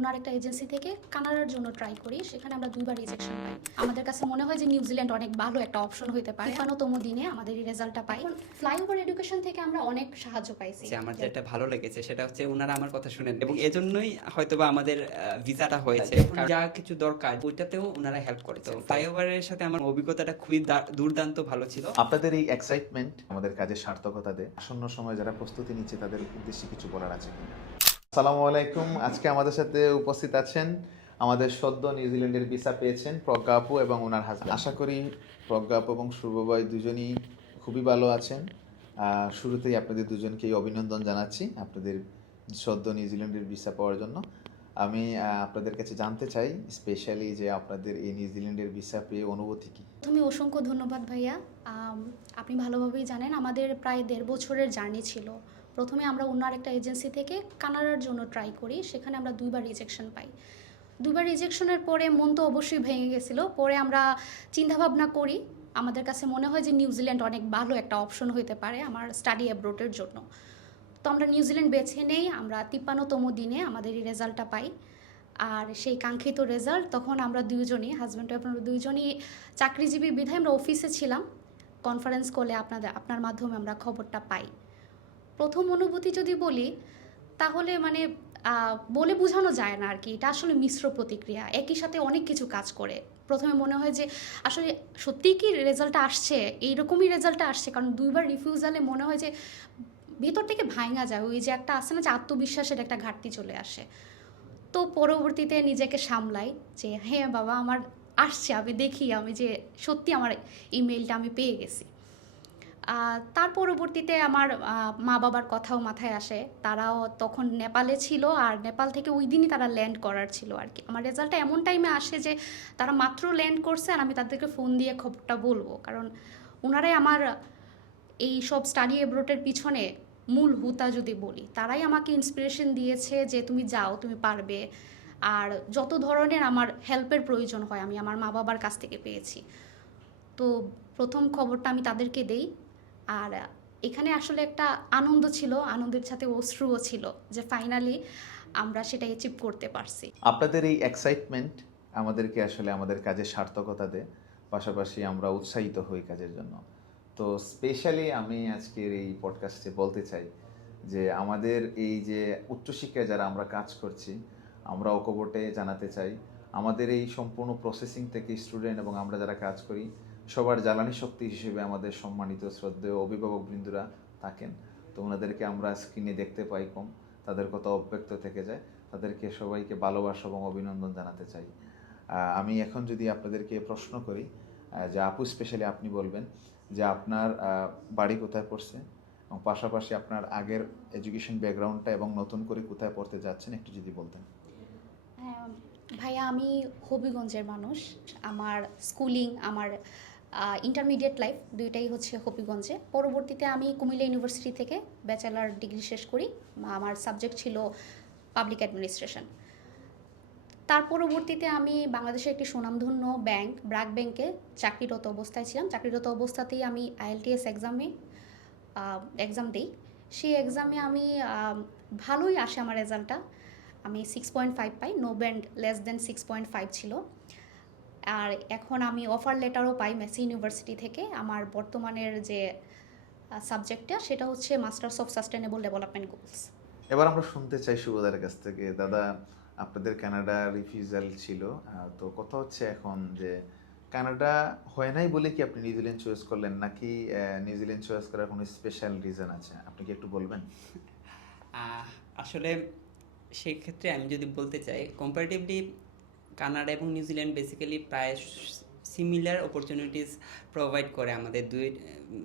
অন্য আরেকটা এজেন্সি থেকে কানাডার জন্য ট্রাই করি, সেখানে আমরা 2বার রিজেকশন পাই। আমাদের কাছে মনে হয় যে নিউজিল্যান্ড অনেক ভালো একটা অপশন হতে পারে। ৫৫তম দিনে আমাদের এই রেজাল্টটা পাই। ফ্লাইওভার এডুকেশন থেকে আমরা অনেক সাহায্য পাইছি। আমার যেটা ভালো লেগেছে সেটা হচ্ছে ওনারা আমার কথা শুনেন এবং এজন্যই হয়তোবা আমাদের ভিসাটা হয়েছে। কারণ যা কিছু দরকার ওইটাতেও ওনারা হেল্প করেছে। ফ্লাইওভারের সাথে আমার অভিজ্ঞতাটা খুবই দুর্দান্ত ভালো ছিল। আপনাদের এই এক্সাইটমেন্ট আমাদের কাজের সার্থকতা দেয়। আসন্ন সময় যারা প্রস্তুতি নিচ্ছে তাদের উদ্দেশ্যে কিছু বলার আছে কিনা? আসসালামু আলাইকুম। আজকে আমাদের সাথে উপস্থিত আছেন আমাদের সদ্য নিউজিল্যান্ডের ভিসা পেয়েছেন প্রজ্ঞা আপু এবং ওনার হাজবেন্ড। আশা করি প্রজ্ঞা আপু এবং শুভ ভাই দুজনই খুবই ভালো আছেন। শুরুতেই আপনাদের দুজনকেই অভিনন্দন জানাচ্ছি আপনাদের সদ্য নিউজিল্যান্ডের ভিসা পাওয়ার জন্য। আমি আপনাদের কাছে জানতে চাই স্পেশালি যে আপনাদের এই নিউজিল্যান্ডের ভিসা পেয়ে অনুভূতি কী? প্রথমে অসংখ্য ধন্যবাদ ভাইয়া। আপনি ভালোভাবেই জানেন আমাদের প্রায় 1.5 বছরের জার্নি ছিল। প্রথমে আমরা অন্য আরেকটা এজেন্সি থেকে কানাডার জন্য ট্রাই করি, সেখানে আমরা 2বার রিজেকশন পাই। 2বার রিজেকশনের পরে মন তো অবশ্যই ভেঙে গেছিলো। পরে আমরা চিন্তাভাবনা করি, আমাদের কাছে মনে হয় যে নিউজিল্যান্ড অনেক ভালো একটা অপশন হতে পারে আমার স্টাডি অ্যাব্রোডের জন্য। তো আমরা নিউজিল্যান্ড বেছে নেই। আমরা 53তম দিনে আমাদের এই রেজাল্টটা পাই। আর সেই কাঙ্ক্ষিত রেজাল্ট তখন আমরা দুজনই হাজব্যান্ড ওয়াইফ আমরা দুজনই চাকরিজীবী বিধায় আমরা অফিসে ছিলাম। কনফারেন্স কলে আপনার মাধ্যমে আমরা খবরটা পাই। প্রথম অনুভূতি যদি বলি তাহলে মানে বলে বোঝানো যায় না আর কি। এটা আসলে মিশ্র প্রতিক্রিয়া, একই সাথে অনেক কিছু কাজ করে। প্রথমে মনে হয় যে আসলে সত্যিই কি রেজাল্টটা আসছে, এইরকমই রেজাল্টটা আসছে। কারণ 2বার রিফিউজালে মনে হয় যে ভেতর থেকে ভাঙা যায়, ওই যে একটা আসে না যে আত্মবিশ্বাসের একটা ঘাটতি চলে আসে। তো পরবর্তীতে নিজেকে সামলাই যে হ্যাঁ বাবা আমার আসছে, আমি দেখি আমি যে সত্যি আমার ইমেলটা আমি পেয়ে গেছি। তার পরবর্তীতে আমার মা বাবার কথাও মাথায় আসে। তারাও তখন নেপালে ছিল, আর নেপাল থেকে ওই দিনই তারা ল্যান্ড করার ছিল আর কি। আমার রেজাল্টটা এমন টাইমে আসে যে তারা মাত্র ল্যান্ড করছে, আর আমি তাদেরকে ফোন দিয়ে খবরটা বলবো, কারণ ওনারাই আমার এই সব স্টাডি অ্যাব্রোডের পিছনে মূল হুতা যদি বলি। তারাই আমাকে ইন্সপিরেশন দিয়েছে যে তুমি যাও, তুমি পারবে। আর যত ধরনের আমার হেল্পের প্রয়োজন হয় আমি আমার মা বাবার কাছ থেকে পেয়েছি। তো প্রথম খবরটা আমি তাদেরকে দেই। আর এখানে আসলে একটা আনন্দ ছিল, আনন্দের সাথে অশ্রুও ছিল যে ফাইনালি আমরা সেটা অ্যাচিভ করতে পারছি। আপনাদের এই এক্সাইটমেন্ট আমাদেরকে আসলে আমাদের কাজের সার্থকতা দেয়, পাশাপাশি আমরা উৎসাহিত হই কাজের জন্য। তো স্পেশালি আমি আজকের এই পডকাস্টে বলতে চাই যে আমাদের এই যে উচ্চশিক্ষায় যারা আমরা কাজ করছি, আমরা অকপটে জানাতে চাই আমাদের এই সম্পূর্ণ প্রসেসিং থেকে স্টুডেন্ট এবং আমরা যারা কাজ করি সবার জ্বালানি শক্তি হিসেবে আমাদের সম্মানিত শ্রদ্ধেয় অভিভাবকবৃন্দরা থাকেন। তো ওনাদেরকে আমরা স্ক্রিনে দেখতে পাই কম, তাদের কথা অব্যক্ত থেকে যায়। তাদেরকে সবাইকে ভালোবাসা এবং অভিনন্দন জানাতে চাই। আমি এখন যদি আপনাদেরকে প্রশ্ন করি যে আপু স্পেশালি আপনি বলবেন যে আপনার বাড়ি কোথায় পড়ছে এবং পাশাপাশি আপনার আগের এডুকেশন ব্যাকগ্রাউন্ডটা এবং নতুন করে কোথায় পড়তে যাচ্ছেন একটু যদি বলতেন। হ্যাঁ ভাইয়া, আমি হবিগঞ্জের মানুষ। আমার স্কুলিং, আমার ইন্টারমিডিয়েট লাইফ দুইটাই হচ্ছে হবিগঞ্জে। পরবর্তীতে আমি কুমিল্লা ইউনিভার্সিটি থেকে ব্যাচেলার ডিগ্রি শেষ করি। আমার সাবজেক্ট ছিল পাবলিক অ্যাডমিনিস্ট্রেশন। তার পরবর্তীতে আমি বাংলাদেশের একটি সুনামধন্য ব্যাংক ব্র্যাক ব্যাংকে চাকরিরত অবস্থায় ছিলাম। চাকরিরত অবস্থাতেই আমি IELTS এক্সাম দিই। সেই এক্সামে আমি ভালোই আসে আমার রেজাল্টটা। আমি 6.5 পাই, নো ব্যান্ড লেস দেন 6.5 ছিল। আর এখন আমি অফার লেটারও পাই মেসি ইউনিভার্সিটি থেকে। আমার বর্তমানের যে সাবজেক্টটা সেটা হচ্ছে masters of sustainable development goals. এবার আমরা শুনতে চাই শুভদার কাছ থেকে। দাদা, আপনাদের কানাডা রিফিউজাল ছিল, তো কথা হচ্ছে এখন যে কানাডা হয় নাই বলে কি আপনি নিউজিল্যান্ড চয়েস করলেন, নাকি নিউজিল্যান্ড চয়েস করার কোনো স্পেশাল রিজন আছে? আপনি কি একটু বলবেন? আসলে সেই ক্ষেত্রে আমি যদি বলতে চাই, কম্পারেটিভলি কানাডা এবং নিউজিল্যান্ড বেসিক্যালি প্রায় সিমিলার অপরচুনিটিস প্রোভাইড করে আমাদের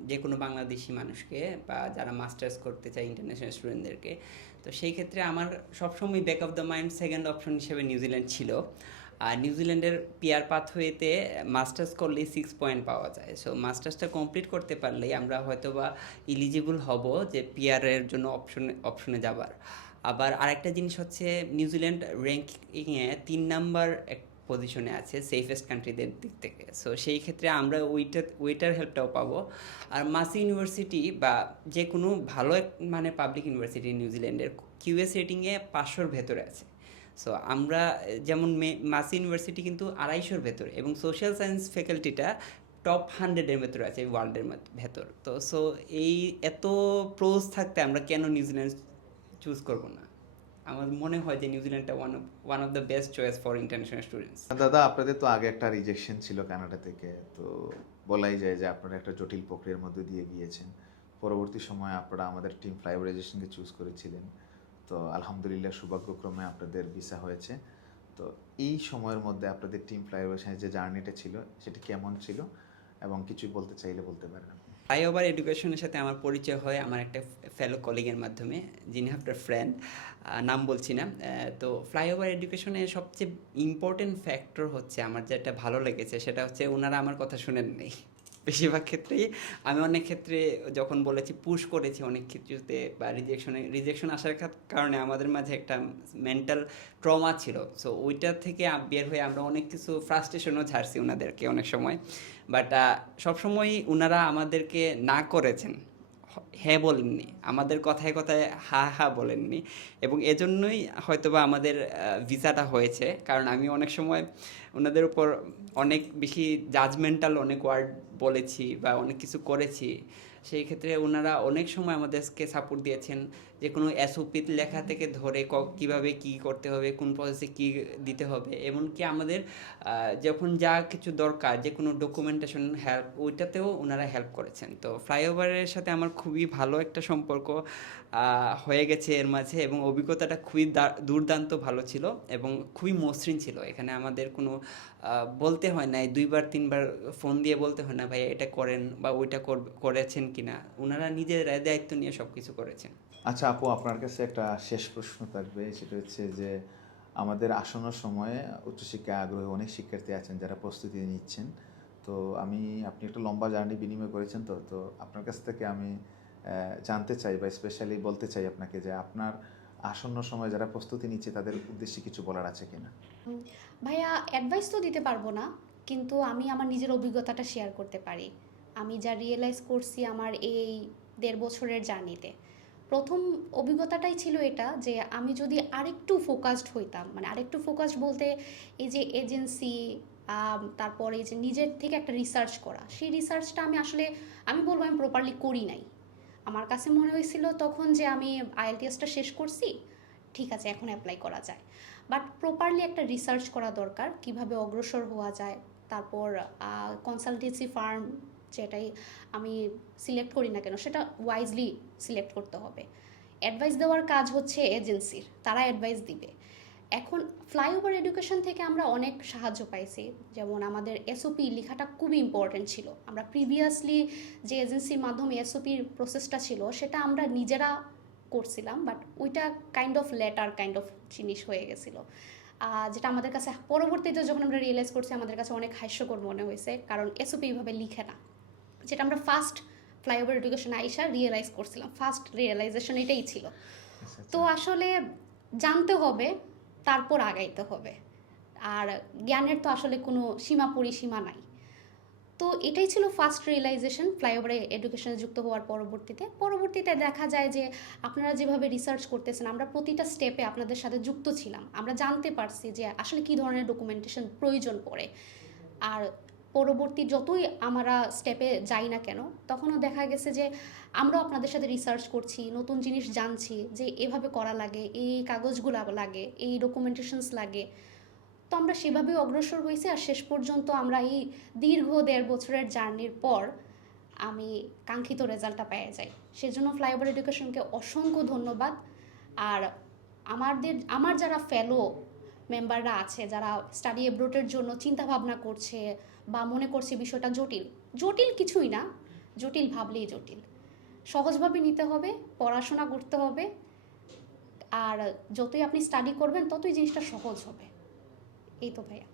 যে কোনো বাংলাদেশি মানুষকে বা যারা মাস্টার্স করতে চায় ইন্টারন্যাশনাল স্টুডেন্টদেরকে। তো সেই ক্ষেত্রে আমার সবসময় back of the mind second option হিসেবে নিউজিল্যান্ড ছিল। আর নিউজিল্যান্ডের পিআর পাথওয়েতে মাস্টার্স করলেই 6 পয়েন্ট পাওয়া যায়। সো মাস্টার্সটা কমপ্লিট করতে পারলেই আমরা হয়তো বা ইলিজিবল হব যে পিআরের জন্য অপশনে যাবার। আবার আরেকটা জিনিস হচ্ছে নিউজিল্যান্ড র্যাঙ্কিংয়ে 3 নাম্বার এক পজিশনে আছে সেফেস্ট কান্ট্রিদের দিক থেকে। সো সেই ক্ষেত্রে আমরা ওইটার হেল্পটাও পাবো। আর মাসি ইউনিভার্সিটি বা যে কোনো ভালো মানে পাবলিক ইউনিভার্সিটি নিউজিল্যান্ডের QS রেটিংয়ে 500-র ভেতরে আছে। সো আমরা যেমন মাসি ইউনিভার্সিটি কিন্তু 250-র ভেতর, এবং সোশ্যাল সায়েন্স ফ্যাকাল্টিটা টপ 100-এর ভেতরে আছে ওয়ার্ল্ডের ভেতর। তো সো এই এত প্রোজ থাকতে আমরা কেন নিউজিল্যান্ড চুজ করব না? আমার মনে হয় যে নিউজিল্যান্ডটা one of the best choice for international students. দাদা, আপনাদের তো আগে একটা রিজেকশন ছিল কানাডা থেকে, তো বলাই যায় যে আপনারা একটা জটিল প্রক্রিয়ার মধ্যে দিয়ে গিয়েছেন। পরবর্তী সময়ে আপনারা আমাদের টিম ফ্লাইওভারাইজেশনকে চুজ করেছিলেন, তো আলহামদুলিল্লাহ সৌভাগ্যক্রমে আপনাদের ভিসা হয়েছে। তো এই সময়ের মধ্যে আপনাদের টিম ফ্লাইওভারাইজেশনের যে জার্নিটা ছিল সেটা কেমন ছিল, এবং কিছু বলতে চাইলে বলতে পারেন আপনি। ফ্লাইওভার এডুকেশনের সাথে আমার পরিচয় হয় আমার একটা ফেলো কলিগের মাধ্যমে, যিনি আপনার ফ্রেন্ড, নাম বলছি না। তো ফ্লাইওভার এডুকেশনের সবচেয়ে ইম্পর্টেন্ট ফ্যাক্টর হচ্ছে, আমার যেটা ভালো লেগেছে সেটা হচ্ছে ওনারা আমার কথা শুনেন নেই। বেশিরভাগ ক্ষেত্রেই আমি অনেক ক্ষেত্রে যখন বলেছি, পুশ করেছি অনেক কিছুতে, বা রিজেকশন আসার কারণে আমাদের মাঝে একটা মেন্টাল ট্রমা ছিল। সো ওইটা থেকে বের হয়ে আমরা অনেক কিছু ফ্রাস্ট্রেশনও ঝাড়ছি ওনাদেরকে অনেক সময়। বাট সবসময়ই ওনারা আমাদেরকে না করেছেন, হ্যাঁ বলেননি, আমাদের কথায় কথায় হা হা বলেননি, এবং এজন্যই হয়তোবা আমাদের ভিসাটা হয়েছে। কারণ আমি অনেক সময় ওনাদের উপর অনেক বেশি জাজমেন্টাল অনেক ওয়ার্ড বলেছি বা অনেক কিছু করেছি, সেই ক্ষেত্রে ওনারা অনেক সময় আমাদেরকে সাপোর্ট দিয়েছেন, যে কোনো এসওপি লেখা থেকে ধরে কীভাবে কী করতে হবে, কোন প্রসেসে কী দিতে হবে, এমনকি আমাদের যখন যা কিছু দরকার, যে কোনো ডকুমেন্টেশন হেল্প, ওইটাতেও ওনারা হেল্প করেছেন। তো ফ্লাইওভারের সাথে আমার খুবই ভালো একটা সম্পর্ক হয়ে গেছে এর মাঝে, এবং অভিজ্ঞতাটা খুবই দুর্দান্ত ভালো ছিল এবং খুবই মসৃণ ছিল। এখানে আমাদের কোনো বলতে হয় না, 2-3 বার ফোন দিয়ে বলতে হয় না ভাই এটা করেন বা ওইটা করেছেন কিনা, ওনারা নিজের দায়িত্ব নিয়ে সব কিছু করেছেন। আচ্ছা আপু, আপনার কাছে একটা শেষ প্রশ্ন থাকবে, সেটা হচ্ছে যে আমাদের আসন্ন সময়ে উচ্চশিক্ষায় আগ্রহী অনেক শিক্ষার্থী আছেন যারা প্রস্তুতি নিচ্ছেন। তো আপনি একটা লম্বা জার্নি বিনিময় করেছেন, তো আপনার কাছ থেকে আমি জানতে চাই বা স্পেশালি বলতে চাই আপনাকে যে আপনার আসন্ন সময়ে যারা প্রস্তুতি নিচ্ছে তাদের উদ্দেশ্যে কিছু বলার আছে কিনা। ভাইয়া অ্যাডভাইস তো দিতে পারবো না, কিন্তু আমি আমার নিজের অভিজ্ঞতাটা শেয়ার করতে পারি। আমি যা রিয়েলাইজ করছি আমার এই 1.5 বছরের জার্নিতে, প্রথম অভিজ্ঞতাটাই ছিল এটা যে আমি যদি আরেকটু ফোকাসড হইতাম, মানে আরেকটু ফোকাসড বলতে এই যে এজেন্সি, তারপর এই যে নিজের থেকে একটা রিসার্চ করা, সেই রিসার্চটা আমি বলবো আমি প্রপারলি করি নাই। আমার কাছে মনে হয়েছিল তখন যে আমি আইএলটিএসটা শেষ করছি, ঠিক আছে এখন অ্যাপ্লাই করা যায়, বাট প্রপারলি একটা রিসার্চ করা দরকার কিভাবে অগ্রসর হওয়া যায়। তারপর কনসালটেন্সি ফার্ম যেটাই আমি সিলেক্ট করি না কেন সেটা ওয়াইজলি সিলেক্ট করতে হবে। অ্যাডভাইস দেওয়ার কাজ হচ্ছে এজেন্সির, তারা অ্যাডভাইস দিবে। এখন ফ্লাইওভার এডুকেশন থেকে আমরা অনেক সাহায্য পাইছি, যেমন আমাদের এসওপি লেখাটা খুবই ইম্পর্টেন্ট ছিল। আমরা প্রিভিয়াসলি যে এজেন্সির মাধ্যমে এসওপির প্রসেসটা ছিল সেটা আমরা নিজেরা করছিলাম, বাট ওইটা kind of letter kind of জিনিস হয়ে গেছিলো, যেটা আমাদের কাছে পরবর্তীতে যখন আমরা রিয়েলাইজ করছি আমাদের কাছে অনেক হাস্যকর মনে হয়েছে, কারণ এসওপি এইভাবে লিখে না, যেটা আমরা ফার্স্ট ফ্লাইওভার এডুকেশন আইসা রিয়েলাইজ করছিলাম। ফার্স্ট রিয়েলাইজেশন এটাই ছিল। তো আসলে জানতে হবে, তারপর আগাইতে হবে, আর জ্ঞানের তো আসলে কোনো সীমা পরিসীমা নাই। তো এটাই ছিল ফার্স্ট রিয়েলাইজেশন ফ্লাইওভার এডুকেশনে যুক্ত হওয়ার পরবর্তীতে দেখা যায় যে আপনারা যেভাবে রিসার্চ করতেছেন, আমরা প্রতিটা স্টেপে আপনাদের সাথে যুক্ত ছিলাম, আমরা জানতে পারছি যে আসলে কী ধরনের ডকুমেন্টেশন প্রয়োজন পড়ে। আর পরবর্তী যতই আমরা স্টেপে যাই না কেন, তখনও দেখা গেছে যে আমরাও আপনাদের সাথে রিসার্চ করছি, নতুন জিনিস জানছি যে এভাবে করা লাগে, এই কাগজগুলো লাগে, এই ডকুমেন্টেশনস লাগে। তো আমরা সেভাবেই অগ্রসর হয়েছি, আর শেষ পর্যন্ত আমরা এই দীর্ঘ 1.5 বছরের জার্নির পর আমি কাঙ্ক্ষিত রেজাল্টটা পেয়ে যাই। সেজন্য ফ্লাইওভার এডুকেশনকে অসংখ্য ধন্যবাদ। আর আমার যারা ফেলো মেম্বাররা আছে, যারা স্টাডি অ্যাব্রোডের জন্য চিন্তা ভাবনা করছে বা মনে করছে বিষয়টা জটিল কিছুই না, জটিল ভাবলেই জটিল। সহজভাবে নিতে হবে, পড়াশোনা করতে হবে, আর যতই আপনি স্টাডি করবেন ততই জিনিসটা সহজ হবে। এই তো ভাইয়া।